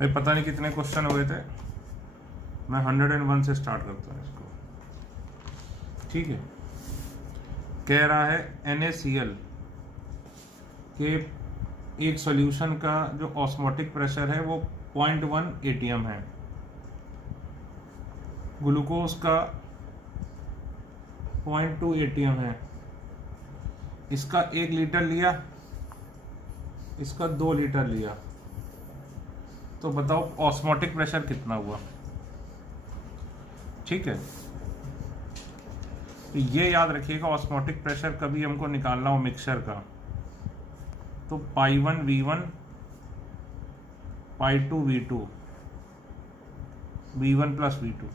भाई पता नहीं कितने क्वेश्चन हुए थे, मैं 101 से स्टार्ट करता हूँ इसको। ठीक है, कह रहा है NaCl के एक सॉल्यूशन का जो ऑस्मोटिक प्रेशर है वो 0.1 atm है, ग्लूकोज का 0.2 atm है, इसका 1 लीटर लिया, इसका 2 लीटर लिया, तो बताओ ऑस्मोटिक प्रेशर कितना हुआ। ठीक है, तो ये याद रखिएगा, ऑस्मोटिक प्रेशर कभी हमको निकालना हो मिक्सचर का तो π1 V1 π2 V2 V1 + V2,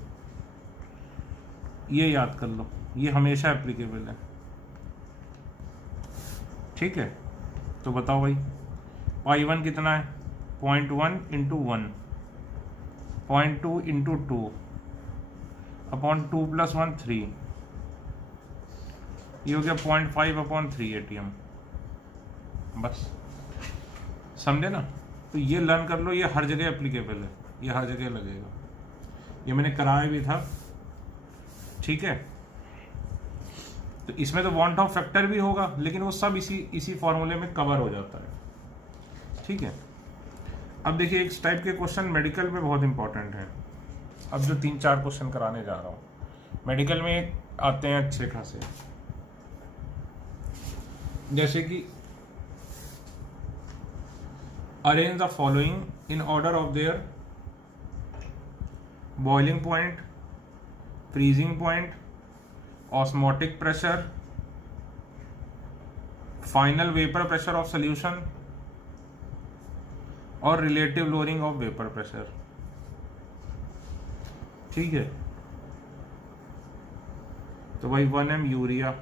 ये याद कर लो, ये हमेशा एप्लीकेबल है। ठीक है, तो बताओ भाई π1 कितना है, 0.1 × 1, 0.2 × 2 अपॉन 2 + 1 3, ये हो गया 0.5/3 atm। बस समझे ना, तो ये लर्न कर लो, ये हर जगह एप्लीकेबल है, ये हर जगह लगेगा, ये मैंने कराया भी था। ठीक है, तो इसमें तो वांट ऑफ फैक्टर भी होगा, लेकिन वो सब इसी फॉर्मूले में कवर हो जाता है। ठीक है, अब देखिए एक टाइप के क्वेश्चन मेडिकल में बहुत इंपॉर्टेंट है। अब जो 3-4 क्वेश्चन कराने जा रहा हूँ मेडिकल में आते हैं अच्छे खासे, जैसे कि arrange the following in order of their boiling point, freezing point, osmotic pressure, final vapour pressure of solution और relative lowering of vapour pressure. ठीक है, तो भाई 1 m urea,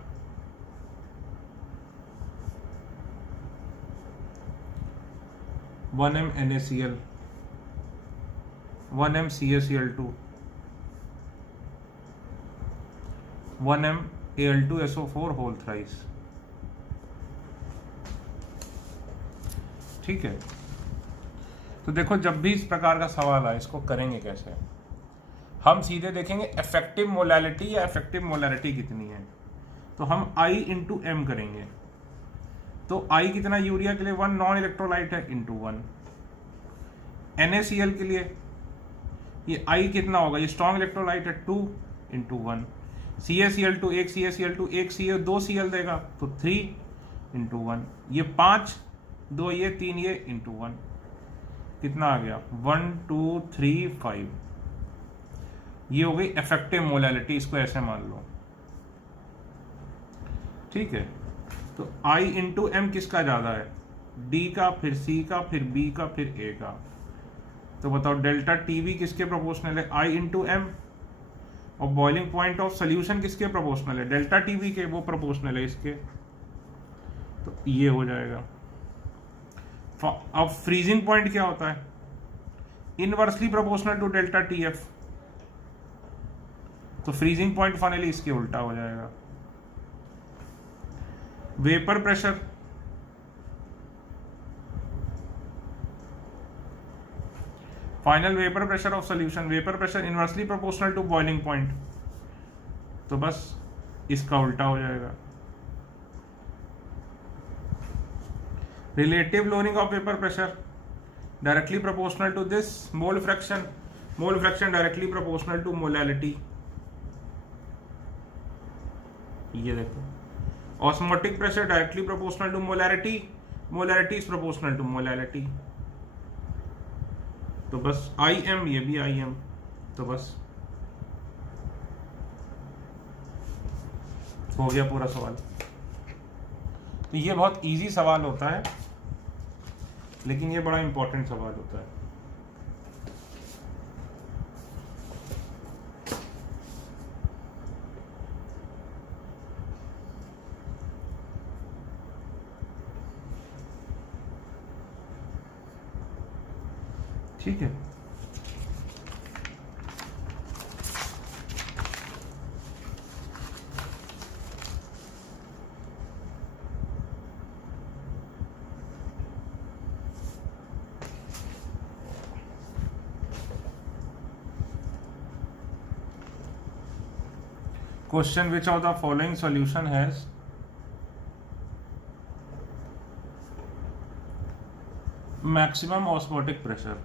1 m NaCl, 1 m CaCl2, 1 m Al2SO4 whole thrice. ठीक है, तो देखो जब भी इस प्रकार का सवाल आए इसको करेंगे कैसे, हम सीधे देखेंगे इफेक्टिव मोलैलिटी या इफेक्टिव मोलैलिटी कितनी है, तो हम I × M करेंगे। तो I कितना यूरिया के लिए 1 नॉन इलेक्ट्रोलाइट है × 1, NaCl के लिए ये I कितना होगा, ये स्ट्रॉन्ग इलेक्ट्रोलाइट है 2 × 1, CaCl2 1 CaCl2 1 Ca 2 Cl देगा तो 3 × 1, ये 5 2 ये 3 ये × 1, कितना आ गया 1 2 3 5, ये हो गई इफेक्टिव मोलैलिटी, इसको ऐसे मान लो। ठीक है, तो I × M किसका ज्यादा है, D का, फिर C का, फिर B का, फिर A का, तो बताओ डेल्टा TV किसके प्रोपोर्शनल है, I × M, और बॉइलिंग पॉइंट ऑफ सोल्यूशन किसके प्रोपोर्शनल है, डेल्टा TV के, वो प्रोपोर्शनल है इसके, तो ये हो जाएगा। अब फ्रीजिंग पॉइंट क्या होता है, inversely proportional to delta TF, तो फ्रीजिंग पॉइंट फाइनली इसके उल्टा हो जाएगा। Vapour pressure, final vapour pressure of solution, vapour pressure inversely proportional to boiling point, तो बस इसका उल्टा हो जाएगा। Relative lowering of vapour pressure directly proportional to this mole fraction, mole fraction directly proportional to molality, ये देखो। Osmotic pressure directly proportional to molarity, molarity is proportional to molality, तो बस IM, ये भी IM, तो बस हो गया पूरा सवाल। तो ये बहुत इजी सवाल होता है, लेकिन ये बड़ा इंपॉर्टेंट सवाल होता है। ठीक है, question which of the following solution has maximum osmotic pressure?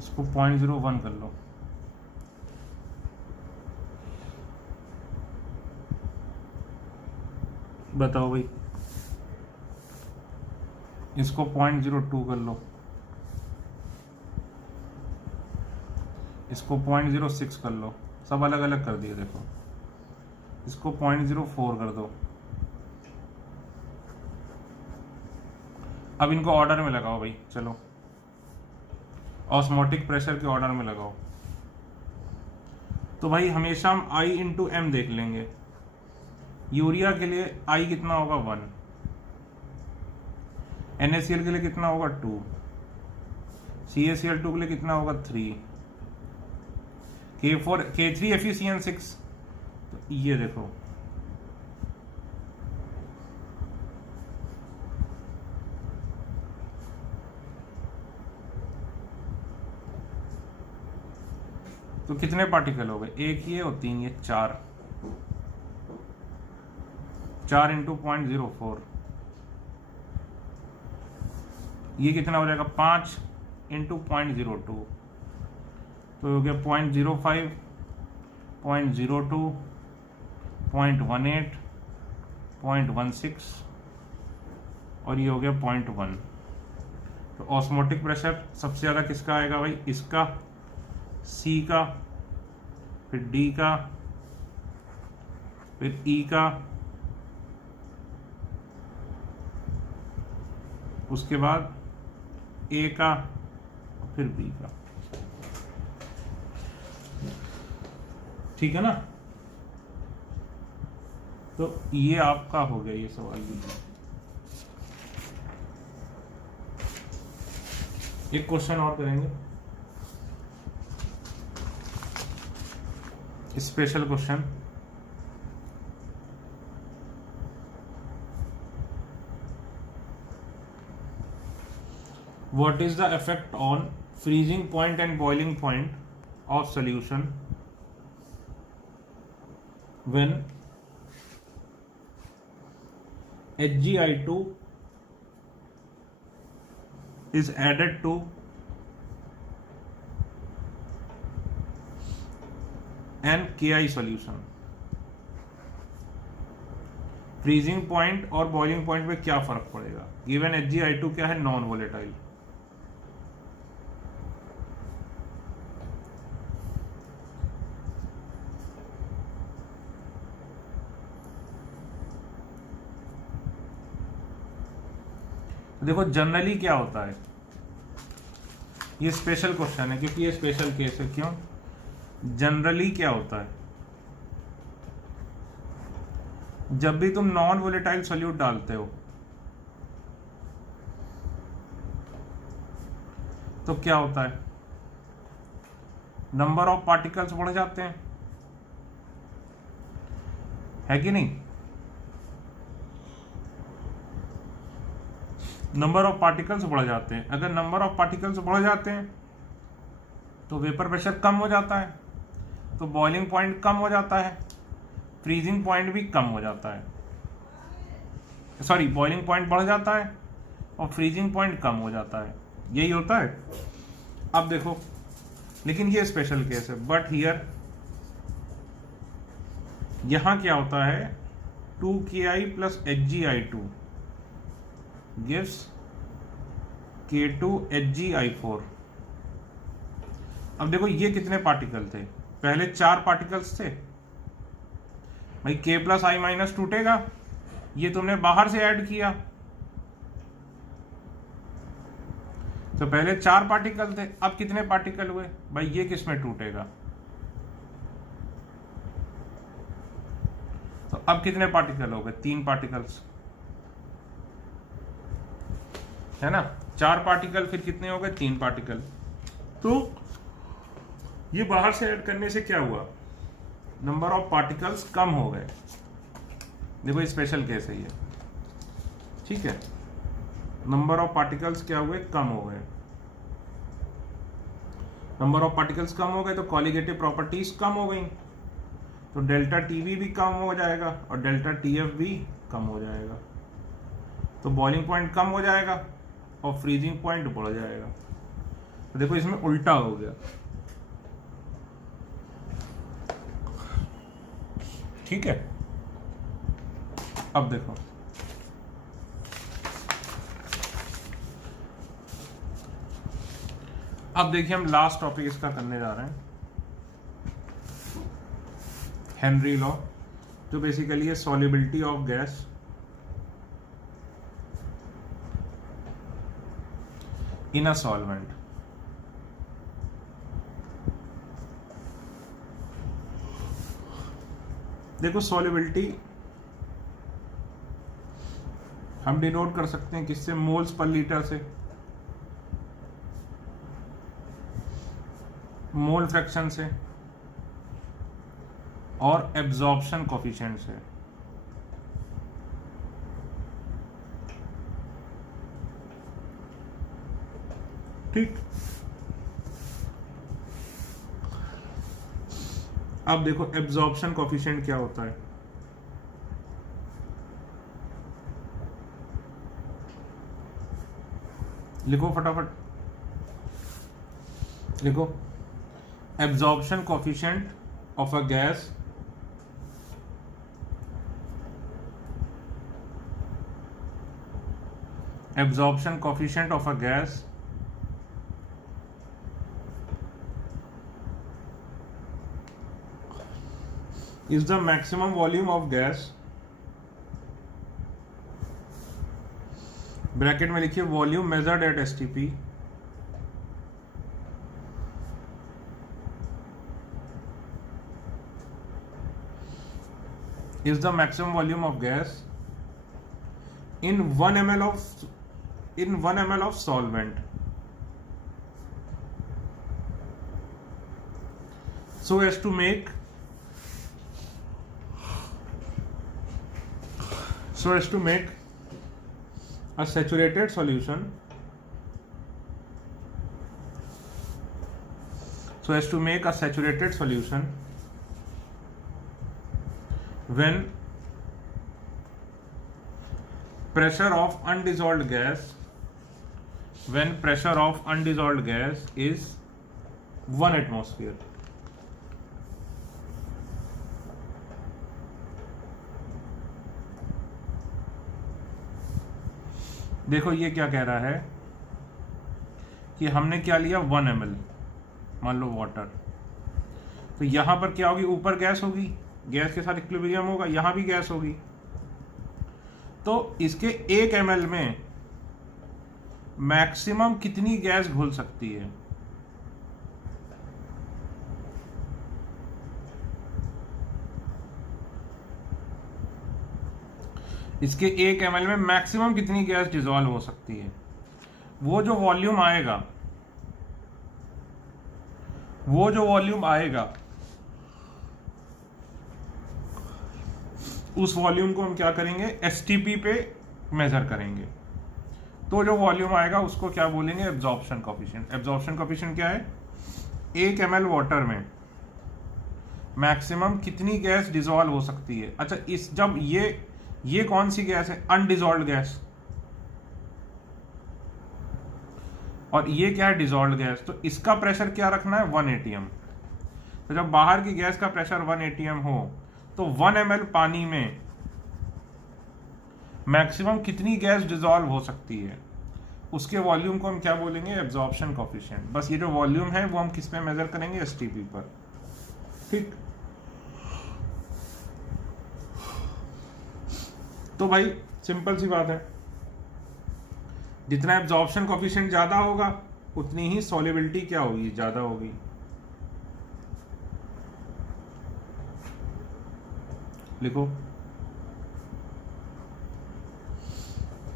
इसको 0.01 कर लो। बताओ भाई, इसको 0.02 कर लो, इसको 0.06 कर लो, सब अलग अलग कर दिए। देखो इसको 0.04 कर दो। अब इनको ऑर्डर में लगाओ भाई, चलो ऑस्मोटिक प्रेशर के ऑर्डर में लगाओ। तो भाई हमेशा हम I इंटू एम देख लेंगे। यूरिया के लिए I कितना होगा 1, NaCl के लिए कितना होगा 2, CaCl2 के लिए कितना होगा 3, K3FeCN6। तो ये देखो तो कितने पार्टिकल हो गए, एक ये और तीन, ये 4 इंटू 0.04, ये कितना हो जाएगा 5 इंटू 0.02, तो हो गया 0.05, 0.02, 0.18, 0.16 और ये हो गया 0.1। तो ऑस्मोटिक प्रेशर सबसे ज़्यादा किसका आएगा भाई, इसका, C का, फिर D का, फिर E का, उसके बाद A का, फिर B का। ठीक है ना? तो ये आपका हो गया ये सवाल भी। एक क्वेश्चन और करेंगे, special question. What is the effect on freezing point and boiling point of solution when HgI2 is added to an KI solution? Freezing point और बॉइलिंग पॉइंट में क्या फर्क पड़ेगा? गिवन HgI2 क्या है, नॉन वोलेटाइल। देखो जनरली क्या होता है, ये स्पेशल क्वेश्चन है क्योंकि ये स्पेशल केस है। क्यों? जनरली क्या होता है, जब भी तुम नॉन वोलेटाइल सॉल्यूट डालते हो तो क्या होता है, नंबर ऑफ पार्टिकल्स बढ़ जाते हैं, है कि नहीं? नंबर ऑफ पार्टिकल्स बढ़ जाते हैं। अगर नंबर ऑफ पार्टिकल्स बढ़ जाते हैं तो वेपर प्रेशर कम हो जाता है, तो बॉइलिंग पॉइंट कम हो जाता है, फ्रीजिंग पॉइंट भी कम हो जाता है। सॉरी, बॉइलिंग पॉइंट बढ़ जाता है और फ्रीजिंग पॉइंट कम हो जाता है। यही होता है। अब देखो, लेकिन ये स्पेशल केस है, बट हियर यहां क्या होता है, 2KI plus HgI2 gives K2HgI4। अब देखो ये कितने पार्टिकल थे, पहले 4 पार्टिकल्स थे भाई। K प्लस I माइनस टूटेगा, ये तुमने बाहर से ऐड किया, तो पहले 4 पार्टिकल थे, अब कितने पार्टिकल हुए भाई? ये किस में टूटेगा? तो अब कितने पार्टिकल हो गए? 3 पार्टिकल्स, है ना। 4 पार्टिकल, फिर कितने हो गए? 3 पार्टिकल। तो ये बाहर से ऐड करने से क्या हुआ? नंबर ऑफ पार्टिकल्स कम हो गए। देखो स्पेशल केस है ये, ठीक है। नंबर ऑफ पार्टिकल्स क्या हुए? कम हो गए। नंबर ऑफ पार्टिकल्स कम हो गए तो कॉलिगेटिव प्रॉपर्टीज कम हो गई, तो डेल्टा टीवी भी कम हो जाएगा और डेल्टा टीएफ भी कम हो जाएगा। तो बॉइलिंग पॉइंट कम हो जाएगा और फ्रीजिंग पॉइंट बढ़ जाएगा। तो देखो इसमें उल्टा हो गया, ठीक है। अब देखो, अब देखिए हम लास्ट टॉपिक इसका करने जा रहे हैं, हेनरी लॉ, जो बेसिकली है solubility of gas in a solvent. देखो सॉल्युबिलिटी हम डिनोट कर सकते हैं किससे? मोल्स पर लीटर से, मोल फ्रैक्शन से और एब्जॉर्प्शन कोफिशिएंट से। ठीक, अब देखो एब्जॉर्प्शन कोफिशिएंट क्या होता है। लिखो फटाफट, लिखो absorption coefficient of a gas absorption coefficient of a gas is the maximum volume of gas, bracket में लिखिए volume measured eight STP, is the maximum volume of gas in 1 ml of solvent, so as to make a saturated solution, when pressure of undissolved gas is 1 atmosphere. देखो ये क्या कह रहा है कि हमने क्या लिया 1 ml, मान लो वाटर, तो यहां पर क्या होगी? ऊपर गैस होगी, गैस के साथ इक्विलिब्रियम होगा, यहां भी गैस होगी, तो इसके 1 ml में मैक्सिमम कितनी गैस घुल सकती है? इसके 1 ml में मैक्सिमम कितनी गैस डिसॉल्व हो सकती है? वो जो वॉल्यूम आएगा उस वॉल्यूम को हम क्या करेंगे? एसटीपी पे मेजर करेंगे। तो जो वॉल्यूम आएगा उसको क्या बोलेंगे? Absorption coefficient. एब्जॉर्प्शन कोफिशिएंट क्या है? 1 ml वाटर में मैक्सिमम कितनी गैस डिसॉल्व हो सकती है। अच्छा, इस जब ये कौन सी गैस है? अनडिसॉल्व्ड गैस, और ये क्या है? Dissolved gas. तो इसका प्रेशर क्या रखना है? 1 atm। तो जब बाहर की गैस का प्रेशर 1 atm हो तो 1 ml पानी में मैक्सिमम कितनी गैस डिसॉल्व हो सकती है, उसके वॉल्यूम को हम क्या बोलेंगे? Absorption coefficient. बस ये जो वॉल्यूम है वो हम किस पे मेजर करेंगे? एसटीपी पर। ठीक, तो भाई सिंपल सी बात है, जितना एब्जॉर्प्शन कोफिशिएंट ज्यादा होगा उतनी ही सॉल्युबिलिटी क्या होगी, ज्यादा होगी। लिखो,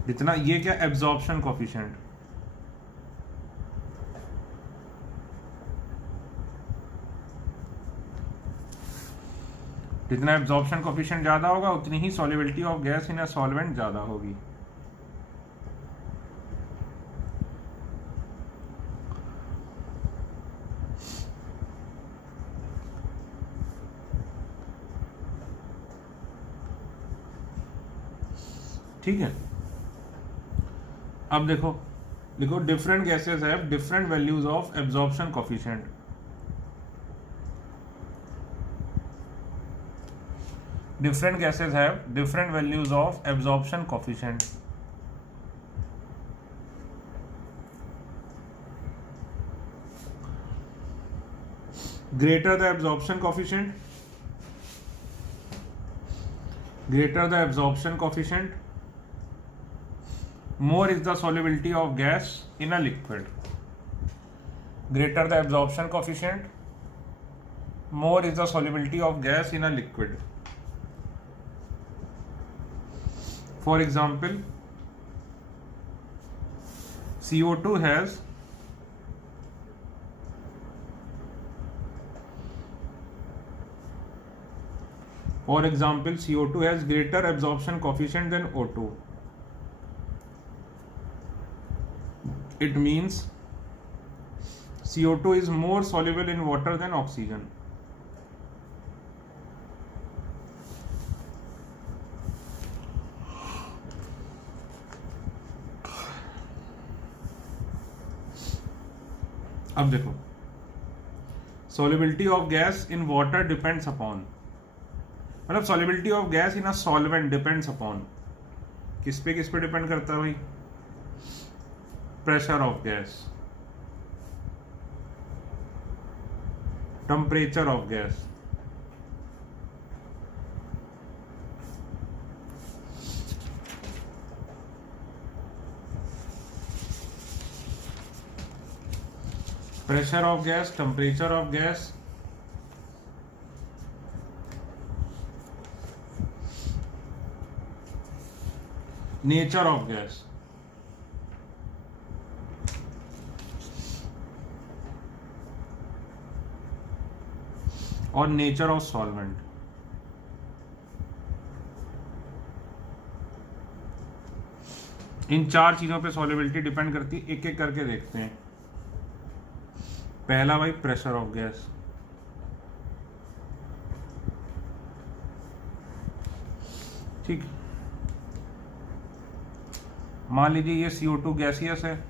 जितना ये क्या, एब्जॉर्प्शन कोफिशिएंट, जितना एब्जॉर्प्शन कोफिशिएंट ज्यादा होगा उतनी ही solubility of gas in a solvent ज्यादा होगी। ठीक है, अब देखो, लिखो different gases have different values of absorption coefficient. Different gases have different values of absorption coefficient. Greater the absorption coefficient, more is the solubility of gas in a liquid. Greater the absorption coefficient, more is the solubility of gas in a liquid. For example, CO2 has greater absorption coefficient than O2. It means CO2 is more soluble in water than oxygen. अब देखो, solubility of gas in water depends upon, मतलब solubility of gas in a solvent depends upon, किस पे depend करता है भाई, pressure of gas, temperature of gas, pressure of gas, temperature of gas, nature of gas, और nature of solvent. इन चार चीजों पे सॉल्युबिलिटी डिपेंड करती है, एक एक करके देखते हैं। पहला भाई प्रेशर ऑफ गैस, ठीक, मान लीजिए ये CO2 गैसियस है,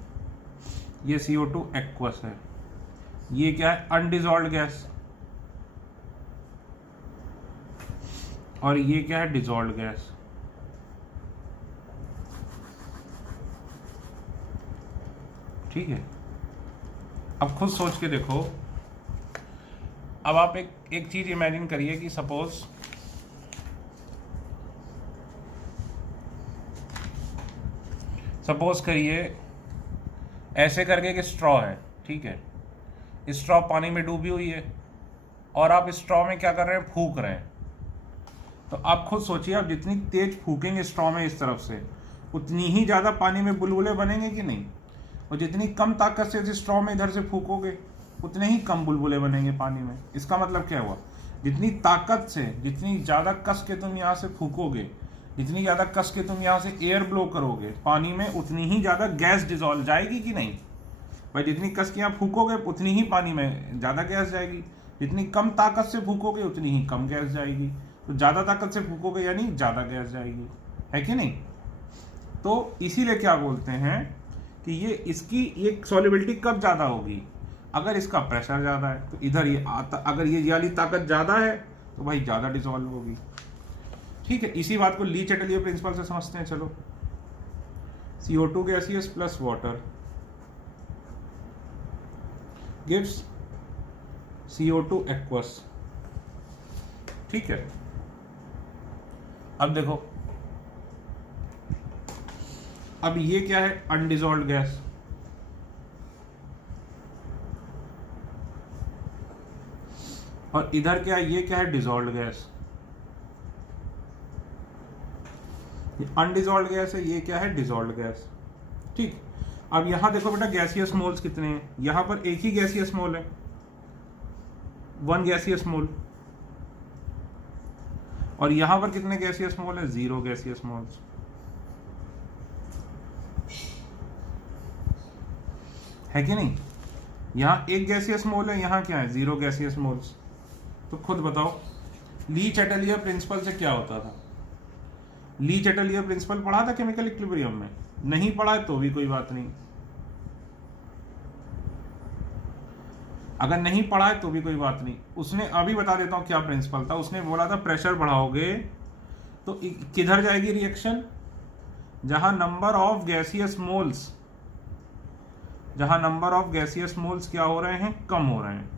ये CO2 एक्वस है, ये क्या है, अनडिजॉल्व्ड गैस, और ये क्या है, डिजॉल्व्ड गैस। ठीक है, अब खुद सोच के देखो। अब आप एक चीज इमेजिन करिए कि सपोज करिए ऐसे करके कि स्ट्रॉ है, ठीक है, स्ट्रॉ पानी में डूबी हुई है और आप स्ट्रॉ में क्या कर रहे हैं, फूंक रहे हैं। तो आप खुद सोचिए, आप जितनी तेज फूकेंगे स्ट्रॉ में इस तरफ से, उतनी ही ज्यादा पानी में बुलबुले बनेंगे कि नहीं, और जितनी कम ताकत से इस स्ट्रॉ में इधर से फूकोगे उतने ही कम बुलबुले बनेंगे पानी में। इसका मतलब क्या हुआ, जितनी ताकत से, जितनी ज़्यादा कस के तुम यहाँ से फूकोगे, जितनी ज़्यादा कस के तुम यहाँ से एयर ब्लो करोगे पानी में, उतनी ही ज़्यादा गैस डिजॉल्व जाएगी कि नहीं भाई। जितनी कस के यहाँ फूकोगे उतनी ही पानी में ज़्यादा गैस जाएगी, जितनी कम ताकत से फूकोगे उतनी ही कम गैस जाएगी। तो ज़्यादा ताकत से फूकोगे यानी ज़्यादा गैस जाएगी, है कि नहीं। तो इसीलिए क्या बोलते हैं कि ये सॉल्युबिलिटी कब ज़्यादा होगी, अगर इसका प्रेशर ज़्यादा है। तो इधर ये अगर ये वाली ताकत ज़्यादा है तो भाई ज़्यादा डिसॉल्व होगी। ठीक है, इसी बात को ली चैटलियर प्रिंसिपल से समझते हैं। चलो, CO2 gaseous plus water gives CO2 aqueous. ठीक है, अब देखो, अब ये क्या है, अनडिजॉल्व्ड गैस, और इधर क्या है, ये क्या है, डिजॉल्व्ड गैस, अनडिजॉल्व्ड गैस है, ये क्या है, डिजॉल्व्ड गैस। ठीक, अब यहां देखो बेटा गैसियस मोल्स कितने हैं, यहां पर एक ही गैसियस मोल है, 1 गैसियस मोल, और यहां पर कितने गैसियस मोल है, 0 गैसियस मोल्स। है कि नहीं, यहां एक गैसियस मोल है, यहां क्या है, 0 गैसियस मोल्स। तो खुद बताओ ली चैटलियर प्रिंसिपल से क्या होता था। ली चैटलियर प्रिंसिपल पढ़ा था केमिकल इक्विलिब्रियम में, नहीं पढ़ा है तो भी कोई बात नहीं, अगर नहीं पढ़ा है तो भी कोई बात नहीं। उसने, अभी बता देता हूं क्या प्रिंसिपल था, उसने बोला था प्रेशर बढ़ाओगे तो किधर जाएगी रिएक्शन, जहां नंबर ऑफ गैसियस मोल्स, जहां नंबर ऑफ गैसियस मोल्स क्या हो रहे हैं, कम हो रहे हैं।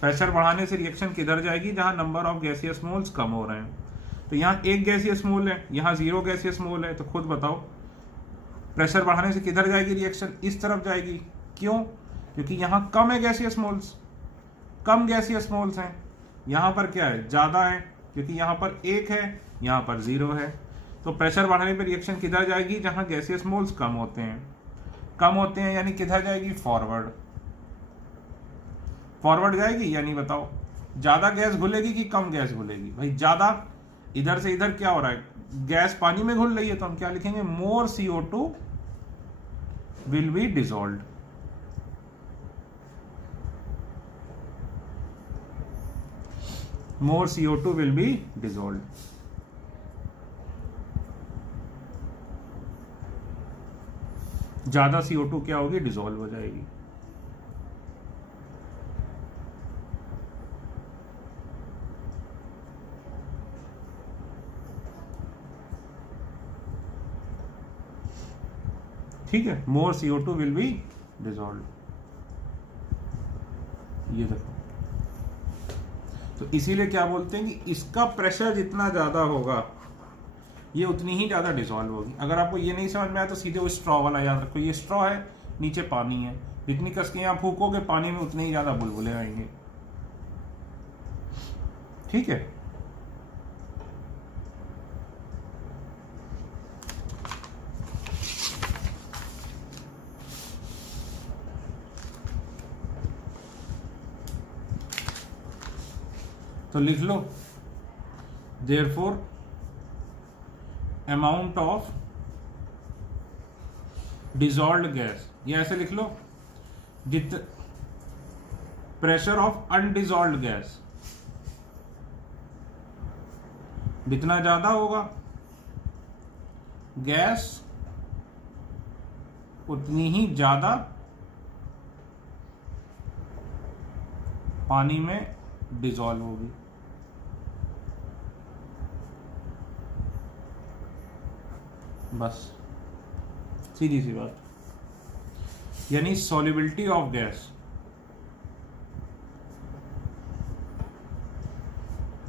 प्रेशर बढ़ाने से रिएक्शन किधर जाएगी, जहां नंबर ऑफ गैसियस मोल्स कम हो रहे हैं। तो यहाँ एक गैसियस मोल है, यहाँ 0 गैसियस मोल है, तो खुद बताओ प्रेशर बढ़ाने से किधर जाएगी रिएक्शन, इस तरफ जाएगी। क्यों, क्योंकि यहाँ कम है गैसियस मोल्स, कम गैसियस मोल्स हैं। यहाँ पर क्या है, ज़्यादा है, क्योंकि यहाँ पर 1 है, यहाँ पर 0 है। तो प्रेशर बढ़ाने पर रिएक्शन किधर जाएगी, जहाँ गैसियस मोल्स कम होते हैं, कम होते हैं, यानी किधर जाएगी, फॉरवर्ड, फॉरवर्ड जाएगी। यानी बताओ ज़्यादा गैस घुलेगी कि कम गैस घुलेगी, भाई ज़्यादा, इधर से इधर क्या हो रहा है, गैस पानी में घुल रही है, तो हम क्या लिखेंगे, मोर CO2 will be dissolved. More CO2 will be dissolved. ज्यादा CO2 क्या होगी, डिसॉल्व हो जाएगी। ठीक है, मोर CO2 विल बी डिसॉल्व। ये देखो, तो इसीलिए क्या बोलते हैं कि इसका प्रेशर जितना ज्यादा होगा ये उतनी ही ज्यादा डिसॉल्व होगी। अगर आपको ये नहीं समझ में आया तो सीधे वो स्ट्रॉ वाला याद रखो, ये स्ट्रॉ है, नीचे पानी है, जितनी कस के यहाँ फूकोगे पानी में उतने ही ज्यादा बुलबुले आएंगे। ठीक है, तो लिख लो therefore amount of dissolved gas, या ऐसे लिख लो प्रेशर ऑफ अनडिसॉल्व्ड गैस जितना ज्यादा होगा गैस उतनी ही ज्यादा पानी में डिसॉल्व होगी। बस सीधी सी बात, यानी solubility of gas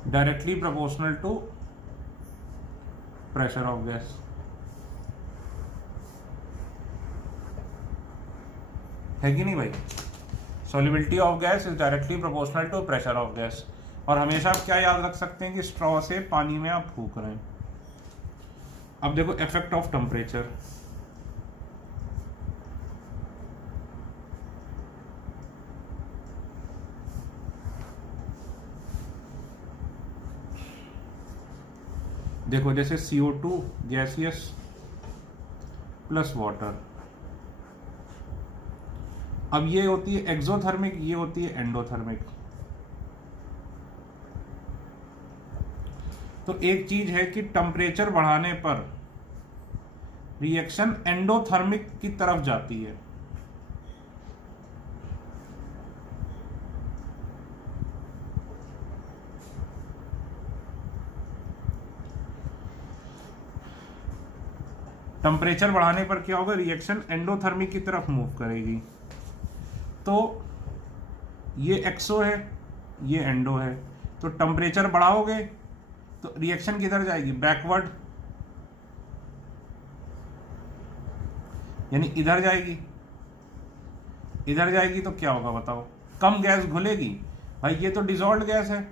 directly proportional to pressure of gas. है कि नहीं भाई, solubility of gas is directly proportional to pressure of gas. और हमेशा आप क्या याद रख सकते हैं कि स्ट्रॉ से पानी में आप फूक रहे हैं। अब देखो इफेक्ट ऑफ टेम्परेचर, देखो जैसे CO2 गैसियस प्लस वाटर, अब ये होती है एक्सोथर्मिक, ये होती है एंडोथर्मिक। तो एक चीज है कि टेम्परेचर बढ़ाने पर रिएक्शन एंडोथर्मिक की तरफ जाती है, टेम्परेचर बढ़ाने पर क्या होगा, रिएक्शन एंडोथर्मिक की तरफ मूव करेगी। तो ये एक्सो है, ये एंडो है, तो टेम्परेचर बढ़ाओगे तो रिएक्शन किधर जाएगी, बैकवर्ड, यानी इधर जाएगी। इधर जाएगी तो क्या होगा बताओ, कम गैस घुलेगी, भाई ये तो डिसॉल्व्ड गैस है,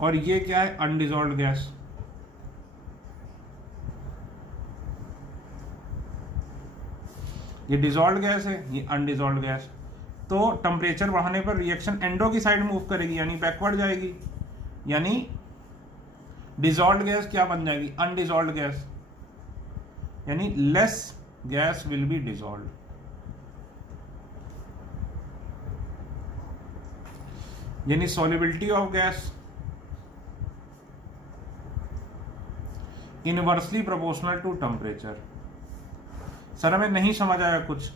और ये क्या है, अनडिसॉल्व्ड गैस। ये डिसॉल्व्ड गैस है, ये अनडिसॉल्व्ड गैस। तो टेम्परेचर बढ़ाने पर रिएक्शन एंडो की साइड मूव करेगी, यानी बैकवर्ड जाएगी, यानी डिसॉल्व्ड गैस क्या बन जाएगी, अनडिसॉल्व्ड गैस, यानी less gas will be dissolved. यानी solubility of gas inversely proportional to temperature. Sir हमें नहीं समझ आया कुछ,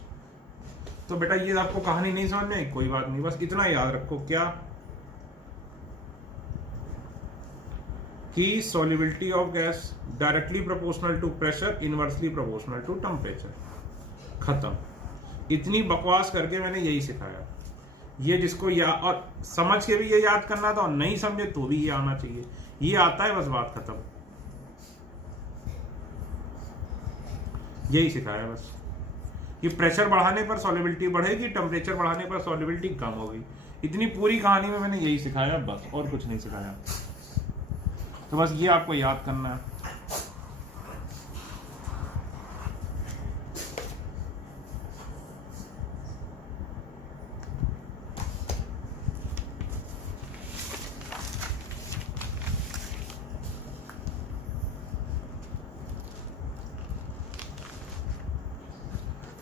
तो बेटा ये आपको कहानी नहीं समझ में आई, कोई बात नहीं, बस इतना याद रखो क्या, कि solubility of gas directly proportional to pressure, inversely proportional to temperature, खत्म। इतनी बकवास करके मैंने यही सिखाया। ये जिसको और समझ के भी ये याद करना था, और नहीं समझे तो भी ये आना चाहिए, ये आता है, बस बात खत्म। यही सिखाया बस, कि प्रेशर बढ़ाने पर सॉल्युबिलिटी बढ़ेगी, टेम्परेचर बढ़ाने पर सॉल्युबिलिटी कम होगी। इतनी पूरी कहानी में मैंने यही सिखाया बस, और कुछ नहीं सिखाया। तो बस ये आपको याद करना है।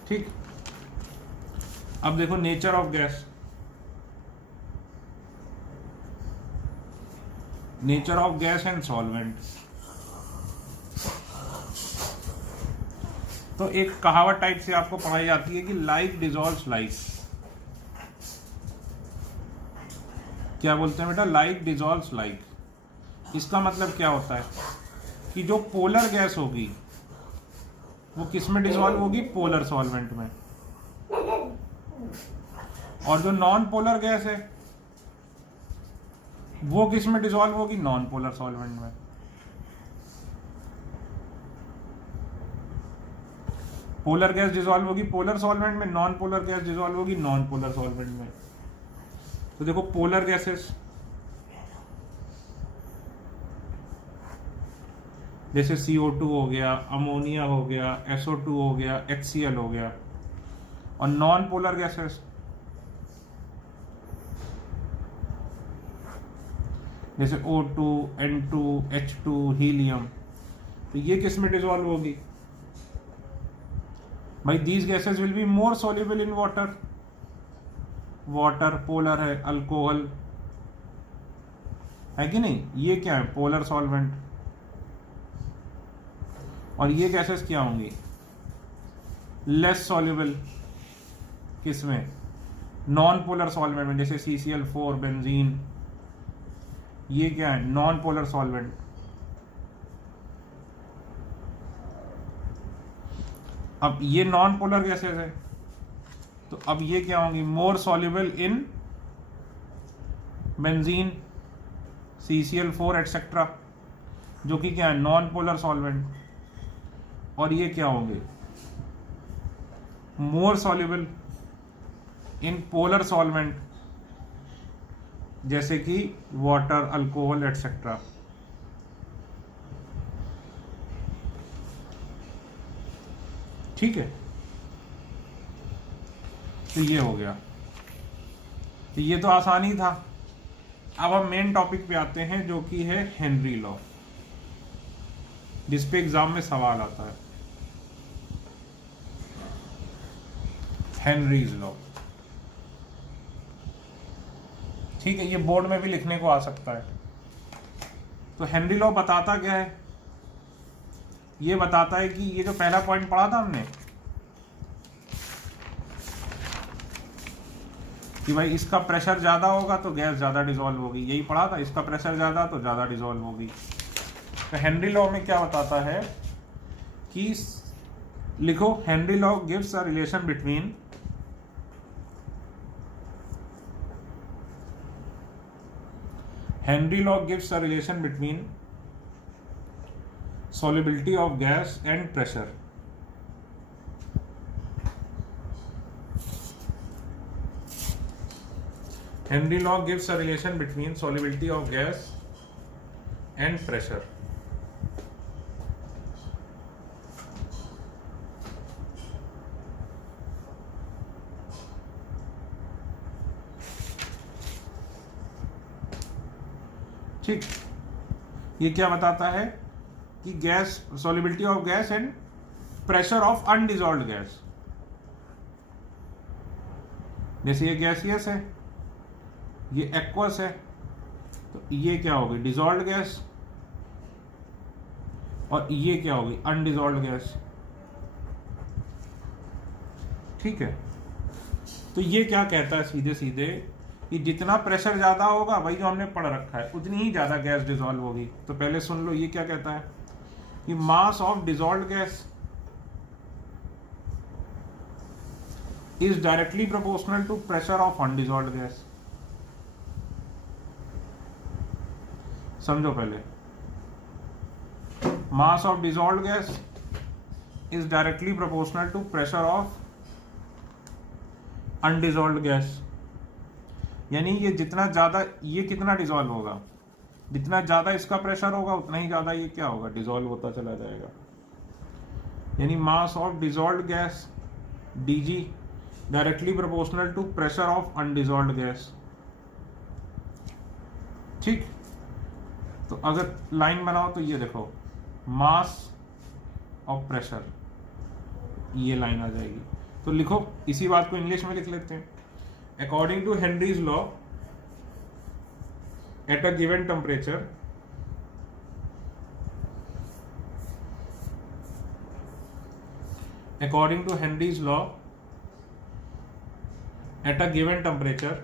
ठीक, अब देखो nature of gas. Nature of gas and solvent. तो एक कहावत टाइप से आपको पढ़ाई जाती है कि लाइक डिसॉल्व्स लाइक। क्या बोलते हैं बेटा, लाइक डिसॉल्व्स लाइक। इसका मतलब क्या होता है कि जो पोलर गैस होगी वो किस में डिसॉल्व होगी, पोलर सॉल्वेंट में, और जो नॉन पोलर गैस है वो किस में डिसॉल्व होगी, नॉन पोलर सॉल्वेंट में। पोलर गैस डिसॉल्व होगी पोलर सॉल्वेंट में, नॉन पोलर गैस डिसॉल्व होगी नॉन पोलर सॉल्वेंट में। तो देखो पोलर गैसेस जैसे CO2 हो गया, अमोनिया हो गया, SO2 हो गया, HCl हो गया, और नॉन पोलर गैसेस जैसे O2, N2, H2, हीलियम, तो ये किस में डिसॉल्व होगी भाई, these gases will be more soluble in water. Water polar है, अल्कोहल है कि नहीं, ये क्या है, पोलर सॉल्वेंट। और ये गैसेस क्या होंगी, लेस सॉल्युबल, किसमें, नॉन पोलर सॉल्वेंट में, जैसे CCl4, बेंजीन, ये क्या है, नॉन पोलर सॉल्वेंट। अब ये नॉन पोलर गैसेस है, तो अब ये क्या होंगी, more soluble in benzene, CCl4 et cetera, जो कि क्या है, नॉन पोलर सॉल्वेंट। और ये क्या होंगे, मोर सॉल्युबल इन पोलर सॉल्वेंट, जैसे कि वाटर, अल्कोहल एटसेट्रा। ठीक है, तो ये हो गया, तो ये तो आसानी था। अब हम मेन टॉपिक पे आते हैं, जो कि है हेनरी लॉ, जिस पे एग्जाम में सवाल आता है, हेनरीज लॉ। ठीक है, ये बोर्ड में भी लिखने को आ सकता है। तो हेनरी लॉ बताता क्या है, ये बताता है कि ये जो पहला पॉइंट पढ़ा था हमने कि भाई इसका प्रेशर ज्यादा होगा तो गैस ज्यादा डिसॉल्व होगी, यही पढ़ा था, इसका प्रेशर ज्यादा तो ज्यादा डिसॉल्व होगी। तो हेनरी लॉ में क्या बताता है कि लिखो, Henry law gives a relation between Henry law gives a relation between solubility of gas and pressure. Henry law gives a relation between solubility of gas and pressure. ठीक, ये क्या बताता है कि gas, solubility of gas and pressure of undissolved gas. जैसे ये gaseous है, ये एक्वस है, तो ये क्या होगी? डिजॉल्व्ड गैस, और ये क्या होगी? अनडिजॉल्व्ड गैस। ठीक है, तो ये क्या कहता है सीधे सीधे कि जितना प्रेशर ज्यादा होगा, भाई जो हमने पढ़ रखा है, उतनी ही ज्यादा गैस डिजॉल्व होगी। तो पहले सुन लो, ये क्या कहता है कि मास of dissolved gas is directly proportional to pressure of undissolved gas। समझो पहले, mass of dissolved gas is directly proportional to pressure of undissolved gas। यानी ये जितना ज्यादा, ये कितना डिजॉल्व होगा, जितना ज्यादा इसका प्रेशर होगा उतना ही ज्यादा ये क्या होगा? डिजॉल्व होता चला जाएगा। यानी mass of dissolved gas dg directly proportional to pressure of undissolved gas. ठीक, तो अगर लाइन बनाओ तो ये देखो, मास ऑफ प्रेशर, ये लाइन आ जाएगी। तो लिखो, इसी बात को इंग्लिश में लिख लेते हैं। According to Henry's law, at a given temperature, according to Henry's law, at a given temperature,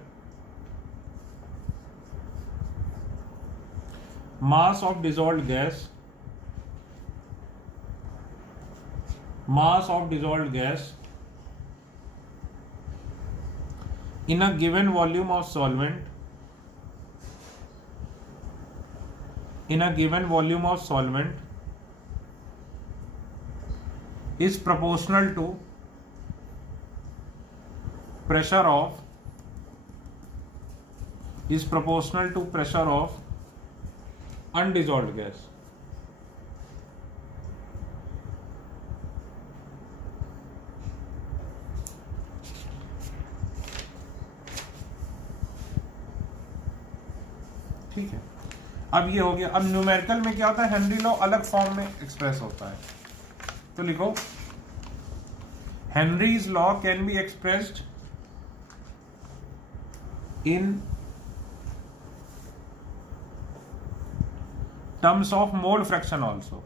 mass of dissolved gas in a given volume of solvent is proportional to pressure of undissolved gas। ठीक है, अब ये हो गया। अब numerical में क्या होता है? हेनरी लॉ अलग फॉर्म में एक्सप्रेस होता है। तो लिखो, Henry's law can be expressed in terms of mole fraction also.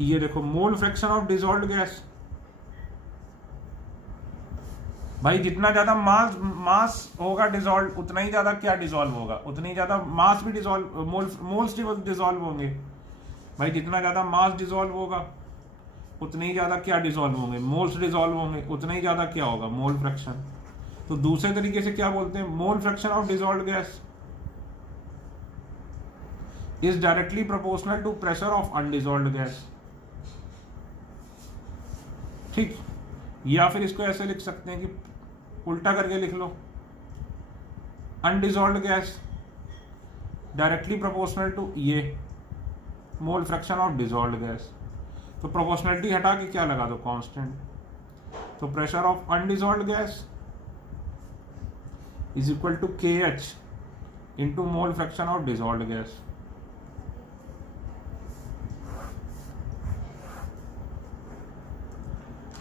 ये देखो, मोल फ्रैक्शन ऑफ डिजॉल्व्ड गैस, भाई जितना ज्यादा मास होगा डिजॉल्व, उतना ही ज्यादा क्या डिजॉल्व होगा? उतनी ही ज्यादा मास भी डिजॉल्व, मोल्स डिजॉल्व होंगे। भाई जितना ज्यादा मास डिजॉल्व होगा, उतने ही ज्यादा क्या डिजॉल्व होंगे? मोल्स डिजॉल्व होंगे, उतना ही ज्यादा क्या होगा? Mole fraction. तो दूसरे तरीके से क्या बोलते हैं? Mole fraction of dissolved gas is directly proportional to pressure of undissolved gas. ठीक, या फिर इसको ऐसे लिख सकते हैं कि उल्टा करके लिख लो, undissolved gas directly proportional to ये mole fraction of dissolved gas. तो प्रोपोर्शनलिटी हटा के क्या लगा दो? कांस्टेंट। तो pressure of undissolved gas is equal to KH into mole fraction of dissolved gas.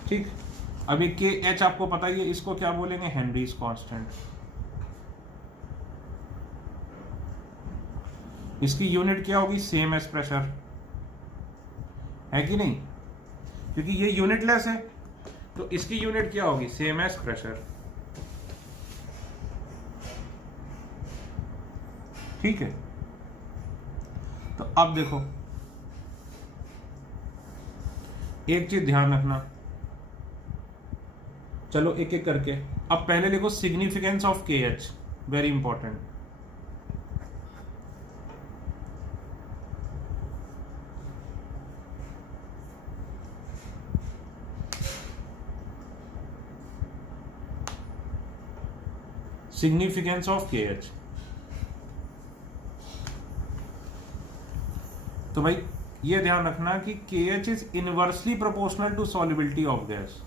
ठीक, अभी KH आपको पता ही है, इसको क्या बोलेंगे? Henrys constant. इसकी यूनिट क्या होगी? सेम एज प्रेशर, है कि नहीं? क्योंकि ये यूनिटलेस है, तो इसकी यूनिट क्या होगी? Same as pressure. ठीक है, तो अब देखो, एक चीज ध्यान रखना, चलो एक एक करके। अब पहले लिखो significance of KH, very important. Significance of KH। तो भाई ये ध्यान रखना कि KH is inversely proportional to solubility of gas.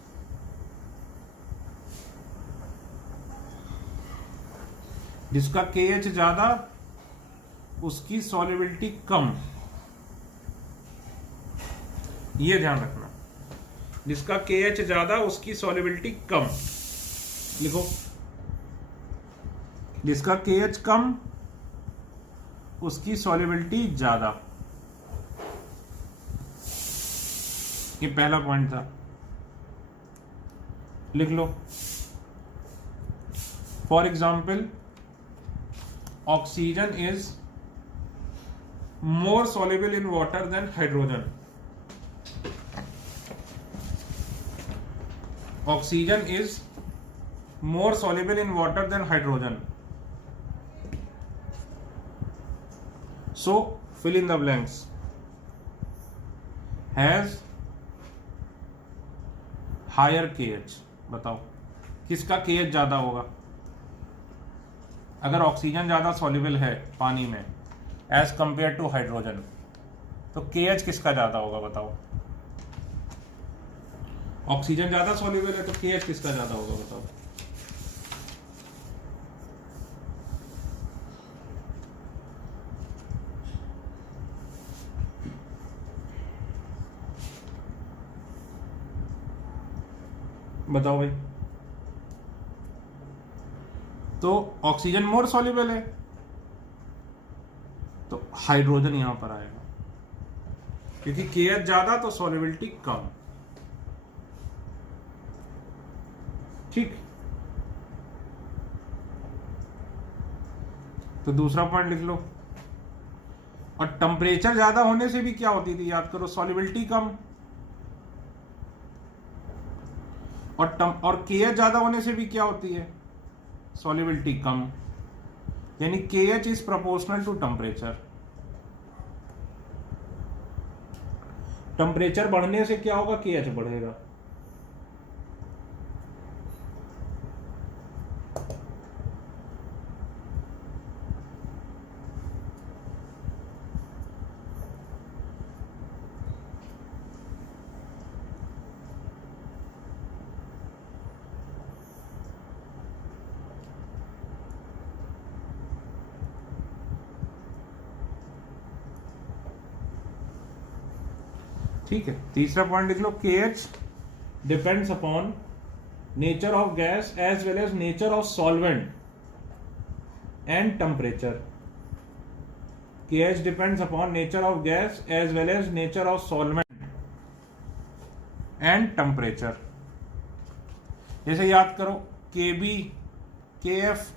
जिसका KH ज्यादा उसकी सॉल्युबिलिटी कम, ये ध्यान रखना। जिसका KH ज्यादा उसकी सॉल्युबिलिटी कम, लिखो। जिसका KH कम उसकी सॉल्युबिलिटी ज्यादा, ये पहला पॉइंट था, लिख लो। For example, oxygen is more soluble in water than hydrogen. Oxygen is more soluble in water than hydrogen. So fill in the blanks. Has higher KH. बताओ किसका KH ज्यादा होगा? अगर ऑक्सीजन ज्यादा सॉल्युबल है पानी में एज कंपेयर टू हाइड्रोजन, तो KH किसका ज्यादा होगा बताओ? ऑक्सीजन ज्यादा सॉल्युबल है तो KH किसका ज्यादा होगा बताओ? बताओ भाई। तो ऑक्सीजन मोर सॉल्युबल है तो हाइड्रोजन यहां पर आएगा, क्योंकि KH ज्यादा तो सॉल्युबिलिटी कम। ठीक, तो दूसरा पॉइंट लिख लो। और टेम्परेचर ज्यादा होने से भी क्या होती थी, याद करो, सॉल्युबिलिटी कम। और KH ज्यादा होने से भी क्या होती है, सॉल्युबिलिटी कम। यानी KH is proportional to temperature. Temperature बढ़ने से क्या होगा, KH बढ़ेगा। ठीक है, तीसरा पॉइंट लिख लो। KH depends upon nature of gas as well as nature of solvent and temperature. KH depends upon nature of gas as well as nature of solvent and temperature. जैसे याद करो, KB, KF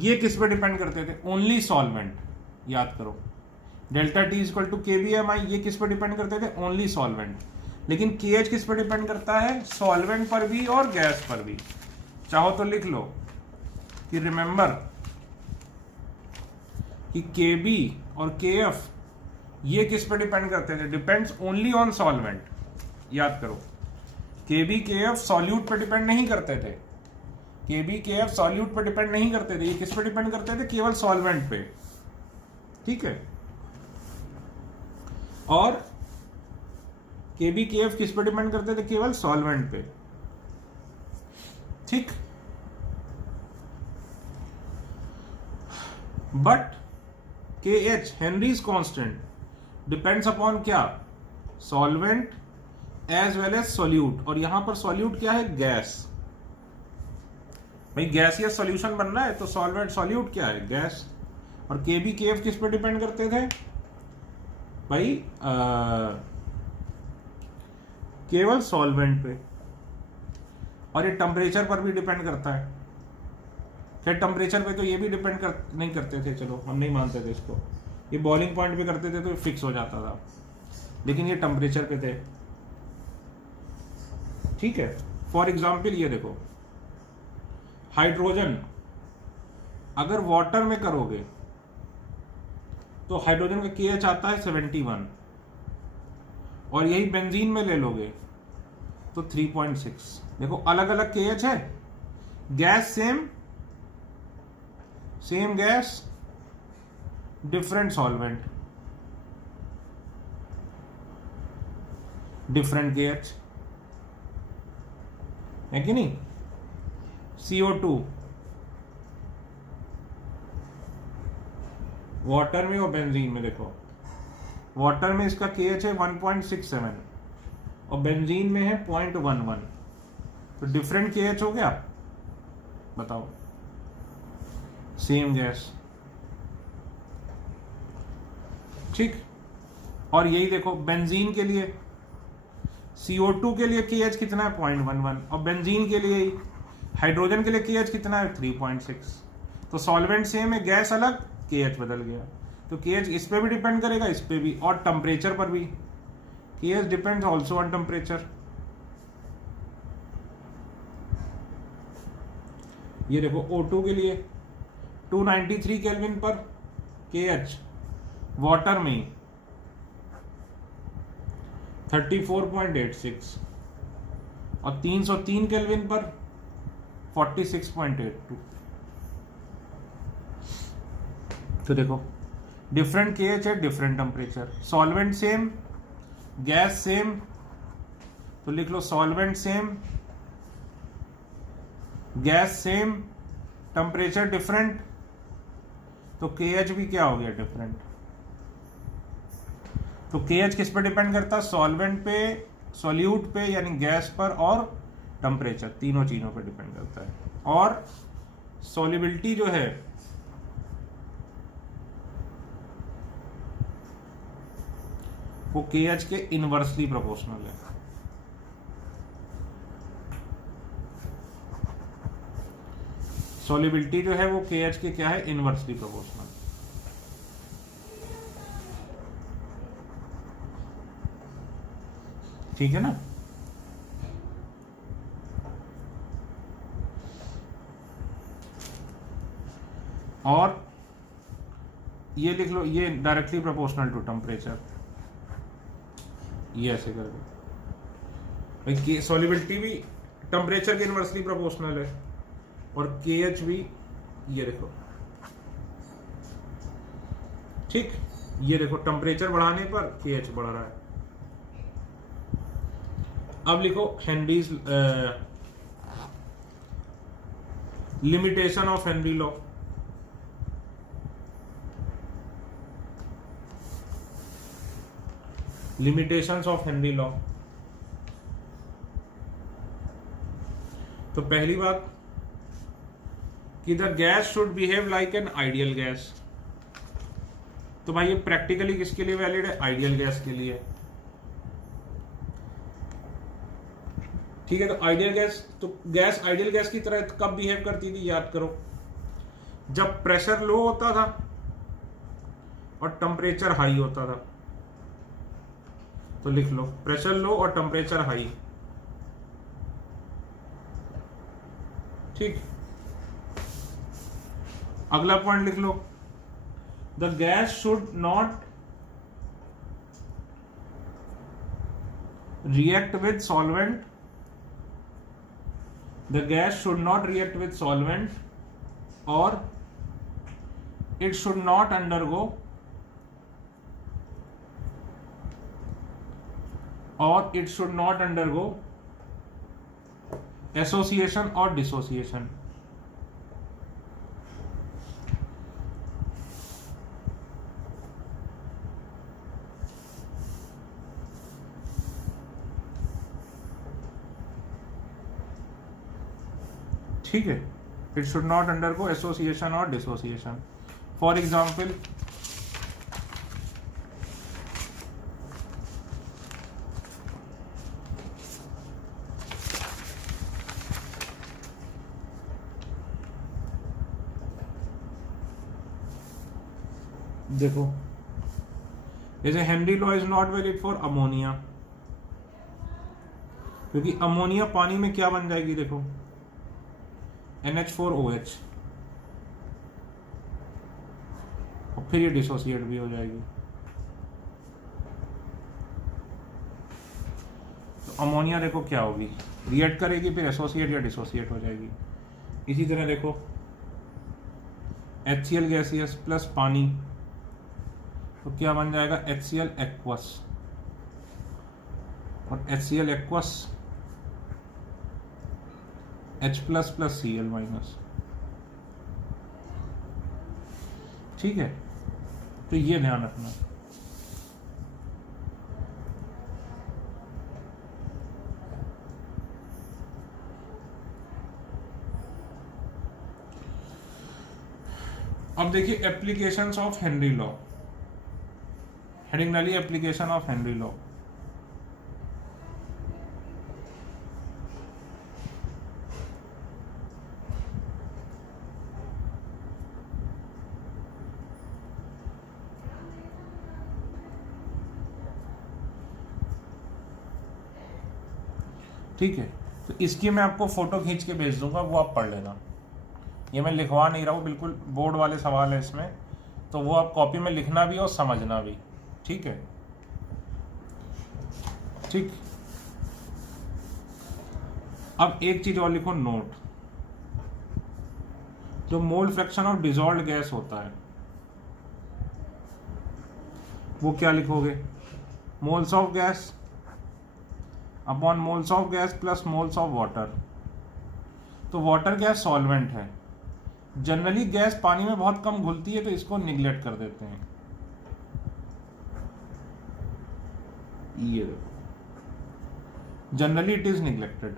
ये किस पे depend करते थे, only solvent. याद करो, delta T equal to KBMI ये किस पर डिपेंड करते थे, ओनली सॉल्वेंट। लेकिन KH किस पर डिपेंड करता है, सॉल्वेंट पर भी और गैस पर भी। चाहो तो लिख लो कि रिमेंबर कि KB और KF ये किस पर डिपेंड करते थे, डिपेंड्स ओनली ऑन सॉल्वेंट। याद करो, KB KF सॉल्यूट पर डिपेंड नहीं करते थे। KB KF सॉल्यूट पर डिपेंड नहीं करते थे, ये किस पर डिपेंड करते थे, केवल सॉल्वेंट पे। ठीक है, और KB KF किस पर डिपेंड करते थे, केवल सॉल्वेंट पे। ठीक, but KH Henry's constant depends upon क्या, solvent as well as solute. और यहां पर सॉल्यूट क्या है, गैस। भाई गैसियस सॉल्यूशन बनना है तो सॉल्वेंट, सॉल्यूट क्या है, गैस। और KB KF किस पर डिपेंड करते थे भाई, केवल सॉल्वेंट पे। और ये टेम्परेचर पर भी डिपेंड करता है। खैर टेम्परेचर पे तो ये भी डिपेंड नहीं करते थे, चलो हम नहीं मानते थे इसको। ये बॉइलिंग पॉइंट पे करते थे तो फिक्स हो जाता था, लेकिन ये टेम्परेचर पे थे। ठीक है, फॉर एग्जाम्पल ये देखो, हाइड्रोजन अगर वाटर में करोगे तो हाइड्रोजन का KH आता है 71, और यही बेंजीन में ले लोगे तो 3.6। देखो अलग अलग KH है, gas same same gas different solvent, different KH है कि नहीं। CO2 वाटर में और बेंजीन में, देखो वाटर में इसका KH है 1.67 और बेंजीन में है 0.11, तो डिफरेंट KH हो गया, बताओ, सेम गैस, ठीक। और यही देखो बेंजीन के लिए, CO2 के लिए KH कितना है 0.11 और बेंजीन के लिए, हाइड्रोजन के लिए KH कितना है 3.6। तो सॉल्वेंट सेम है, गैस अलग, KH बदल गया। तो KH इस पे भी डिपेंड करेगा, इस पे भी, और टेम्परेचर पर भी। KH depends also on temperature. ये देखो O2 के लिए 293 केल्विन पर KH, वाटर में 34.86 और 303 केल्विन पर 46.82। तो देखो डिफरेंट KH है, different temperature, solvent same, gas same, तो लिख लो solvent same, gas same, temperature different, तो KH भी क्या हो गया, डिफरेंट। तो KH किस पर डिपेंड करता है, सॉल्वेंट पे, सॉल्यूट पे यानी गैस पर, और टेम्परेचर, तीनों चीजों पर डिपेंड करता है। और सॉल्युबिलिटी जो है वो KH के इनवर्सली प्रोपोर्शनल है। सॉल्युबिलिटी जो है वो KH के क्या है, इनवर्सली प्रोपोर्शनल। ठीक है ना। और ये लिख लो, ये डायरेक्टली प्रोपोर्शनल टू टेम्परेचर, ये ऐसे कर दो भाई। सॉल्युबिलिटी भी टेम्परेचर के इनवर्सली प्रोपोर्शनल है और KH भी, ये देखो, ठीक। ये देखो टेम्परेचर बढ़ाने पर KH बढ़ रहा है। अब लिखो Henrys limitation of Henry law. Limitations of Henry law. तो पहली बात कि the gas should behave like an ideal gas. तो भाई ये प्रैक्टिकली किसके लिए वैलिड है, आइडियल गैस के लिए। ठीक है, तो आइडियल गैस, तो गैस आइडियल गैस की तरह कब बिहेव करती थी, याद करो, जब प्रेशर लो होता था और टेम्परेचर हाई होता था। तो लिख लो प्रेशर लो और टेम्परेचर हाई, ठीक। अगला पॉइंट लिख लो, the gas should not react with solvent, the gas should not react with solvent, or it should not undergo association or dissociation। ठीक है, it should not undergo association और dissociation. For example, देखो जैसे Henry law is not valid for ammonia, क्योंकि ammonia पानी में क्या बन जाएगी, देखो NH4OH, और फिर ये डिसोसिएट भी हो जाएगी। तो अमोनिया देखो क्या होगी, रिएक्ट करेगी, फिर एसोसिएट या डिसोसिएट हो जाएगी। इसी तरह देखो HCl गैसियस प्लस पानी, तो क्या बन जाएगा HCl एक्वस, और HCl aqueous H plus plus Cl minus. ठीक है, तो ये ध्यान रखना। अब देखिए applications of Henry law, heading डाली एप्लीकेशन ऑफ हेनरी लॉ। ठीक है, तो इसकी मैं आपको फोटो खींच के भेज दूंगा, वो आप पढ़ लेना। ये मैं लिखवा नहीं रहा हूँ, बिल्कुल बोर्ड वाले सवाल है इसमें, तो वो आप कॉपी में लिखना भी और समझना भी। ठीक है, ठीक। अब एक चीज और लिखो, नोट। जो मोल फ्रैक्शन ऑफ डिसॉल्व्ड गैस होता है वो क्या लिखोगे, moles of gas upon moles of gas plus moles of water. तो वाटर गैस सॉल्वेंट है, जनरली गैस पानी में बहुत कम घुलती है, तो इसको निगलेक्ट कर देते हैं। ये देखो, जनरली इट इज निगलेक्टेड।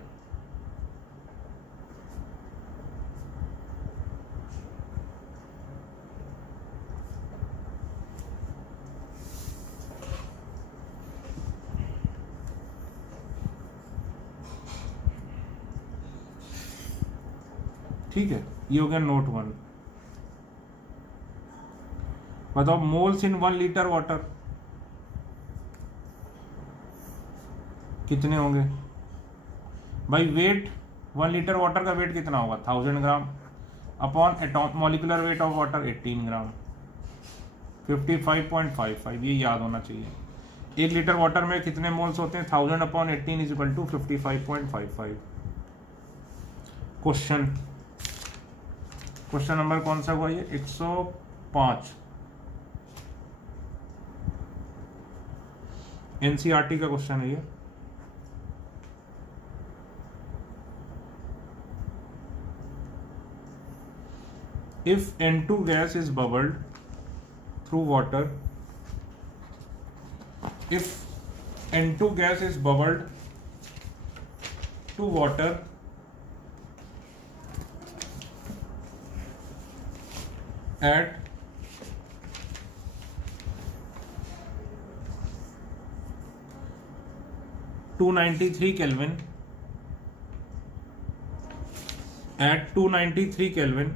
ठीक है, ये हो गया नोट 1। बताओ मोल्स इन 1 लीटर वाटर कितने होंगे भाई। वेट 1 लीटर वाटर का वेट कितना होगा 1000 gram, upon atom molecular weight of water 18 gram, 55.55। ये याद होना चाहिए। 1 लीटर वाटर में कितने मोल्स होते हैं, 1000 upon 18 is equal to 55.55। Question number कौन सा हुआ ये, 105 एनसीईआरटी का क्वेश्चन है ये। If N2 gas is bubbled through water, if N2 gas is bubbled to water at 293 Kelvin, at 293 Kelvin,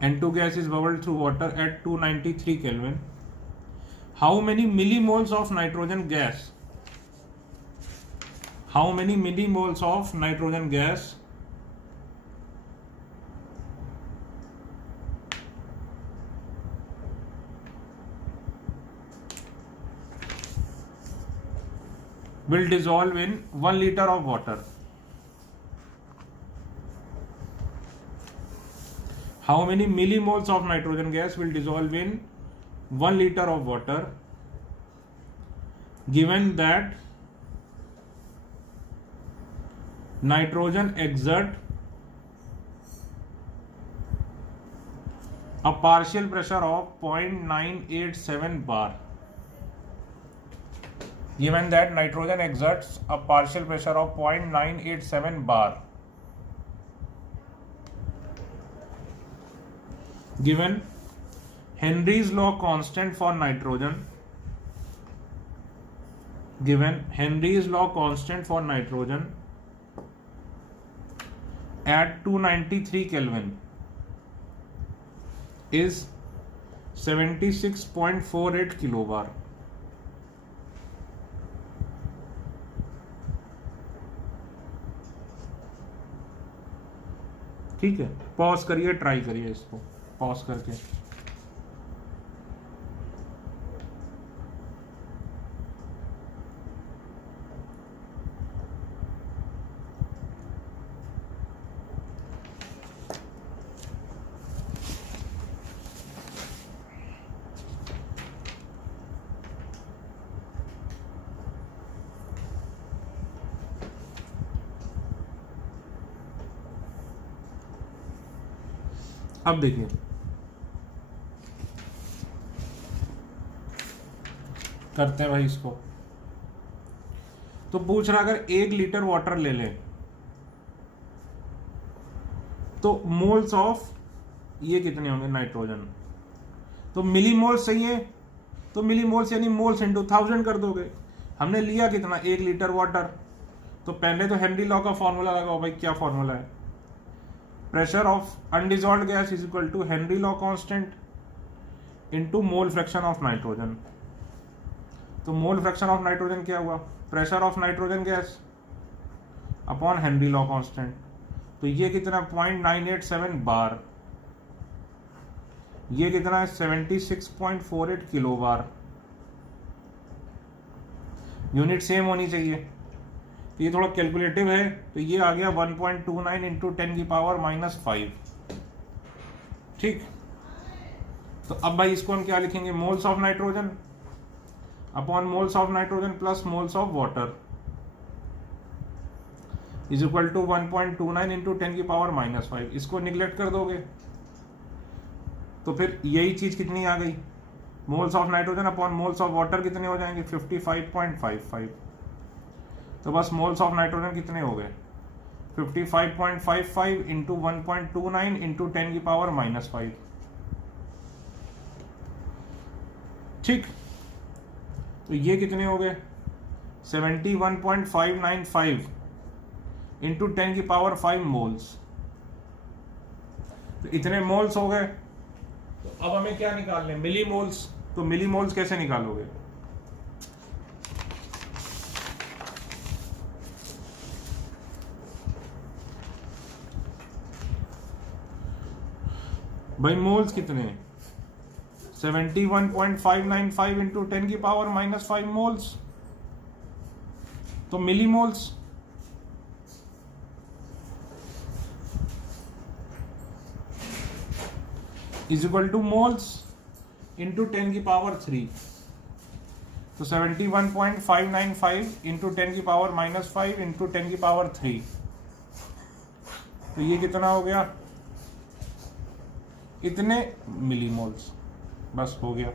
N2 gas is bubbled through water at 293 Kelvin. How many millimoles of nitrogen gas? How many millimoles of nitrogen gas will dissolve in 1 liter of water? How many millimoles of nitrogen gas will dissolve in 1 liter of water, given that nitrogen exert a partial pressure of 0.987 bar? Given that nitrogen exerts a partial pressure of 0.987 bar, given Henry's law constant for nitrogen, given Henry's law constant for nitrogen at 293 Kelvin is 76.48 kilobar. ठीक है, pause करिए, try करिए इसको pause करके। अब देखिए करते हैं भाई इसको। तो पूछ रहा अगर 1 लीटर वाटर ले लें तो मोल्स ऑफ ये कितने होंगे नाइट्रोजन, तो मिली मोल्स चाहिए, तो मिली मोल्स यानी मोल्स इंटू 1000 कर दोगे। हमने लिया कितना 1 लीटर वाटर, तो पहले तो हेनरी लॉ का फॉर्मूला लगाओ भाई, क्या फॉर्मूला है, pressure of undissolved gas is equal to Henry law constant into mole fraction of nitrogen. तो मोल फ्रैक्शन ऑफ नाइट्रोजन क्या हुआ, pressure of nitrogen gas upon Henry law constant. तो ये कितना 0.987 बार, ये कितना है 76.48 किलो बार। यूनिट सेम होनी चाहिए, तो ये थोड़ा कैलकुलेटिव है, तो ये आ गया 1.29 इंटू 10 की पावर -5। ठीक, तो अब भाई इसको हम क्या लिखेंगे, moles of nitrogen upon moles of nitrogen plus moles of water is equal to 1.29 into 10 की पावर -5। इसको निगलेक्ट कर दोगे तो फिर यही चीज कितनी आ गई, moles of nitrogen upon moles of water कितने हो जाएंगे 55.55। तो बस मोल्स ऑफ नाइट्रोजन कितने हो गए 55.55 इंटू 1.29 इंटू 10 की पावर -5। ठीक, तो ये कितने हो गए 71.595 इंटू 10 की पावर 5 मोल्स। तो इतने मोल्स हो गए। तो अब हमें क्या निकालने, मिली मोल्स। तो मिली मोल्स कैसे निकालोगे, भाई मोल्स कितने 71.595 इंटू 10 की पावर -5 मोल्स। तो millimoles is equal to moles into 10 की पावर 3। तो 71.595 इंटू 10 की पावर -5 इंटू 10 की पावर 3, तो ये कितना हो गया, इतने मिली मोल्स। बस हो गया।